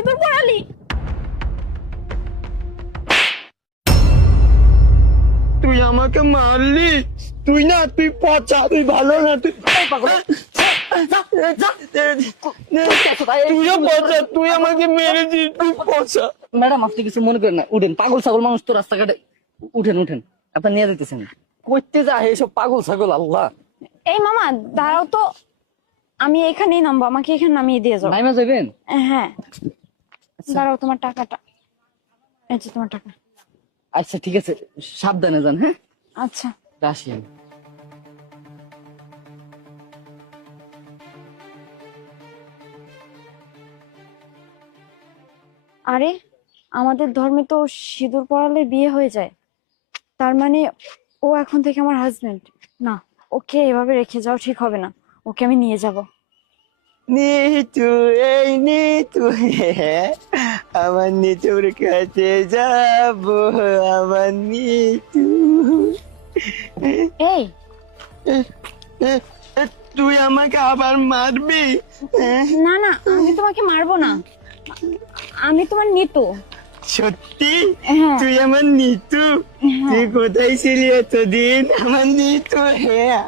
সিঁদুর পরালি? তুই আমাকে মারলি? তুই না, তুই পচা, তুই ভালো না, তুই তুইও পচা, তুই আমাকে মেরেছিস, তুই পচা। ম্যাডাম আপনি কিছু মনে করেন না, উঠেন। পাগল ছাগল মানুষ তো রাস্তাঘাটে। উঠেন উঠেন, আপনার নিয়ে যেতেছেন। করতে যা এইসব পাগল ছাগল, আল্লাহ। এই মামা দাঁড়াও তো, আমি এখানেই নামবো, আমাকে এখানে নামিয়ে দিয়ে যাও। নাইমা যাবেন? হ্যাঁ দাঁড়াও, তোমার টাকাটা, এই যে তোমার টাকা। আচ্ছা ঠিক আছে, সাবধানে যান। হ্যাঁ আচ্ছা আসি আমি। আরে আমাদের ধর্মে তো সিঁদুর পরালে বিয়ে হয়ে যায়, তার মানে ও এখন থেকে আমার হাজবেন্ড না। ওকে এভাবে রেখে যাওয়া ঠিক হবে না, ওকে আমি নিয়ে যাব। নিতু, এই নিতু, আমার নিতুর কাছে যাব, আমার নিতু। এই তুই আমাকে আবার মারবি? না না, আমি তোমাকে মারবো না, আমি তোমার নিতু। সত্যি? হ্যাঁ। তুই আমার নিতু? তুই কোথায় ছিলি এতদিন? আমার নিতু, হ্যাঁ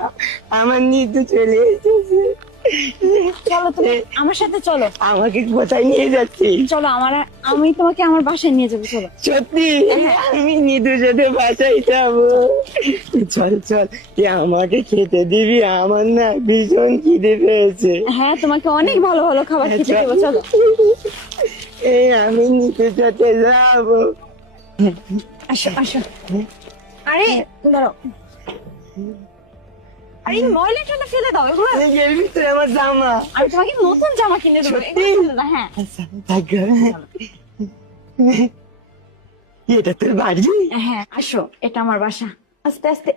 আমার নিতু চলে এসেছে। চলো তুমি আমার সাথে চলো। আমাকে কোথায় নিয়ে যাচ্ছিস? চলো আমি তোমাকে আমার বাসায় নিয়ে যাবো, চলো। সত্যি? আমি নিতুর সাথে বাসায় যাবো। চল চল, তুই আমাকে খেতে দিবি, আমার না ভীষণ খিদে পেয়েছে। হ্যাঁ তোমাকে অনেক ভালো ভালো খাবার খেতে দেবো, চলো। এই আমি নিতুর সাথে যাবো। আসো আসো। আরে দাঁড়াও, আরে এই ময়লা টয়লা ফেলে দাও এগুলো। এই এর ভিতরে আমার জামা। আমি তোমাকে নতুন জামা কিনে দেবো, সত্যি? এগুলো ফেলে দাও, হ্যাঁ। আচ্ছা, থাক। এটা তোর বাড়ি? হ্যাঁ আসো, এটা আমার বাসা। আস্তে আস্তে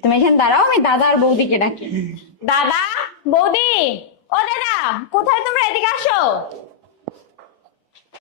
তুমি এখানে দাঁড়াও, আমি দাদা আর বৌদিকে ডাকি। দাদা, বৌদি, ও দাদা, কোথায় তোমরা? এদিকে আসো।